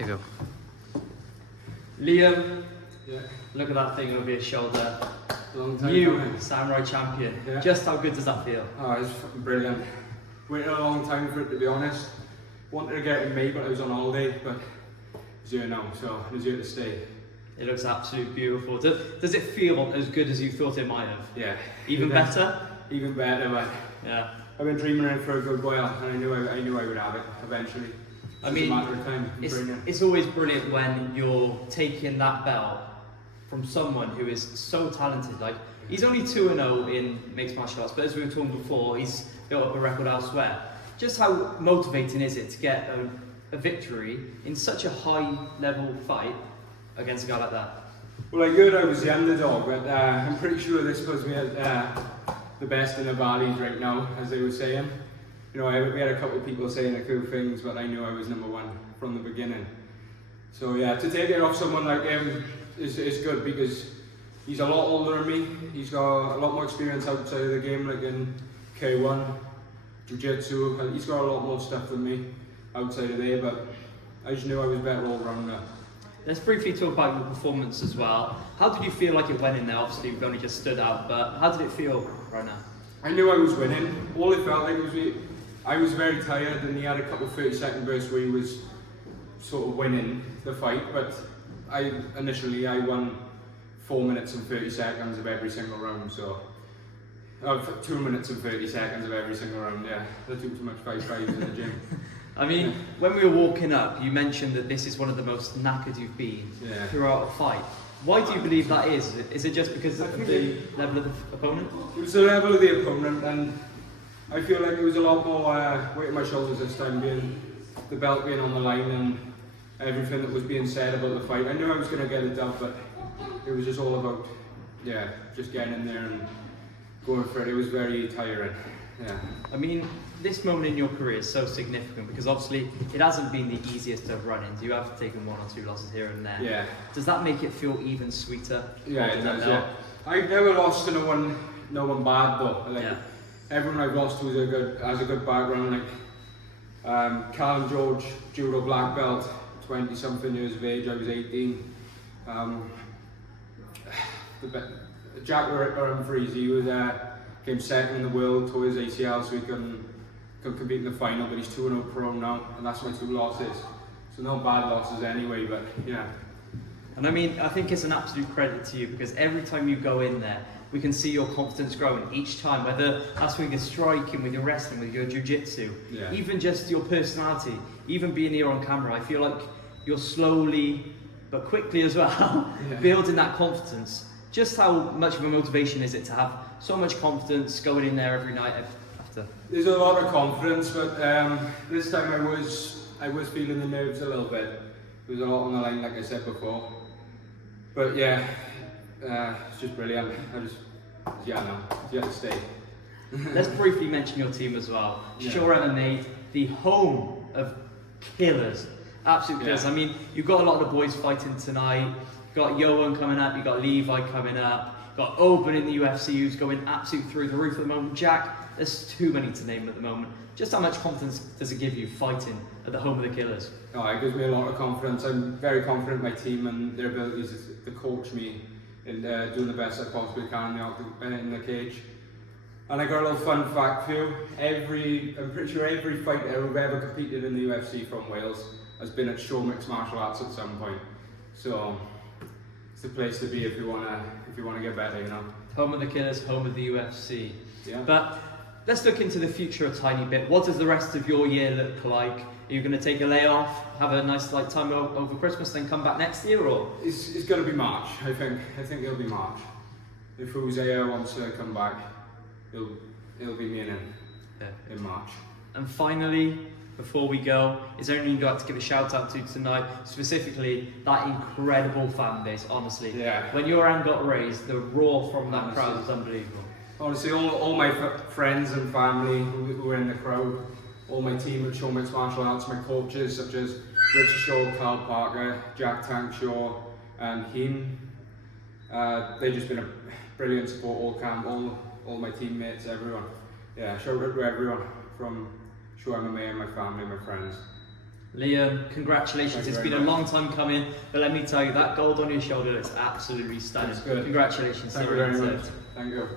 Here you go. Liam, Yeah. look at that thing over your shoulder. Long time You, coming. Samurai champion. Yeah. Just how good does that feel? Oh, it's fucking brilliant. Waited a long time for it, to be honest. Wanted to get it in May, but I was on holiday, but it's here now, so it's here to stay. It looks absolutely beautiful. Does it feel as good as you thought it might have? Yeah. Even better? Even better, but Yeah. I've been dreaming it for a good while, and I knew I would have it eventually. It's I just mean, a matter of time. it's always brilliant when you're taking that belt from someone who is so talented. Like, he's only 2-0 in mixed martial arts, but as we were talking before, he's built up a record elsewhere. Just how motivating is it to get a victory in such a high level fight against a guy like that? Well, I heard I was the underdog, but I'm pretty sure this puts me at the best in the valleys right now, as they were saying. You know, we had a couple of people saying a few things, but I knew I was number one from the beginning. So yeah, to take it off someone like him is good, because he's a lot older than me. He's got a lot more experience outside of the game, like in K1, Jiu-Jitsu. He's got a lot more stuff than me outside of there, but I just knew I was better all rounder. Let's briefly talk about your performance as well. How did you feel like it went in there? Obviously, you've only just stood out, but how did it feel right now? I knew I was winning. All it felt like was I was very tired, and he had a couple of 30-second bursts where he was sort of winning the fight, but initially I won 4 minutes and 30 seconds of every single round, so 2 minutes and 30 seconds of every single round. Yeah, I took too much 5-5s in the gym. I mean, when we were walking up, you mentioned that this is one of the most knackered you've been throughout a fight. Why do you believe that is? Is it just because of the level of the opponent? It was the level of the opponent, and I feel like it was a lot more weight on my shoulders this time, being the belt being on the line and everything that was being said about the fight. I knew I was going to get it done, but it was just all about, just getting in there and going for it. It was very tiring. Yeah. I mean, this moment in your career is so significant because obviously it hasn't been the easiest of run-ins. You have taken 1 or 2 losses here and there. Yeah. Does that make it feel even sweeter? Yeah, it does. Yeah. I've never lost to no one bad though. Like, everyone I've lost to has a good background. Like Callum George, judo black belt, 20-something years of age. I was 18. Jack Humphreys, he was came second in the world, tore his ACL, so he couldn't compete in the final, but he's 2-0 pro now, and that's my 2 losses. So no bad losses anyway, but yeah. And I mean, I think it's an absolute credit to you because every time you go in there, we can see your confidence growing each time, whether that's with your striking, with your wrestling, with your jiu-jitsu, even just your personality, even being here on camera. I feel like you're slowly, but quickly as well, building that confidence. Just how much of a motivation is it to have so much confidence going in there every night after? There's a lot of confidence, but this time I was feeling the nerves a little bit. There was a lot on the line, like I said before. But yeah, it's just brilliant. It's here to stay. Let's briefly mention your team as well. Shore MMA, the home of killers, absolute killers. I mean, you've got a lot of the boys fighting tonight. You've got Yohan coming up, you've got Levi coming up, you've got Oban in the UFC who's going absolutely through the roof at the moment. Jack, there's too many to name at the moment. Just how much confidence does it give you fighting at the home of the killers? Oh, it gives me a lot of confidence. I'm very confident in my team and their abilities to coach me in doing the best I possibly can in the cage. And I got a little fun fact for you. I'm pretty sure every fighter who've ever competed in the UFC from Wales has been at Show Mixed Martial Arts at some point. So it's the place to be if you wanna get better, you know. Home of the killers, home of the UFC. Yeah. But let's look into the future a tiny bit. What does the rest of your year look like? Are you going to take a layoff, have a nice time over Christmas, then come back next year, or? It's going to be March, I think. I think it'll be March. If Hosea wants to come back, it'll be me and him in March. And finally, before we go, is there anything you'd like to give a shout out to tonight? Specifically, that incredible fan base, honestly. Yeah. When your hand got raised, the roar from that crowd was unbelievable. Honestly, all my friends and family who were in the crowd, all my team at Show Mixed Martial Arts, my coaches such as Richard Shaw, Carl Parker, Jack Tank Shaw, and Heen. They've just been a brilliant support all camp, all my teammates, everyone. Yeah, shout out to everyone from Show MMA and my family and my friends. Liam, congratulations. It's been a long time coming, but let me tell you, that gold on your shoulder looks absolutely stunning. That's good. Congratulations. Thank you very much. Thank you.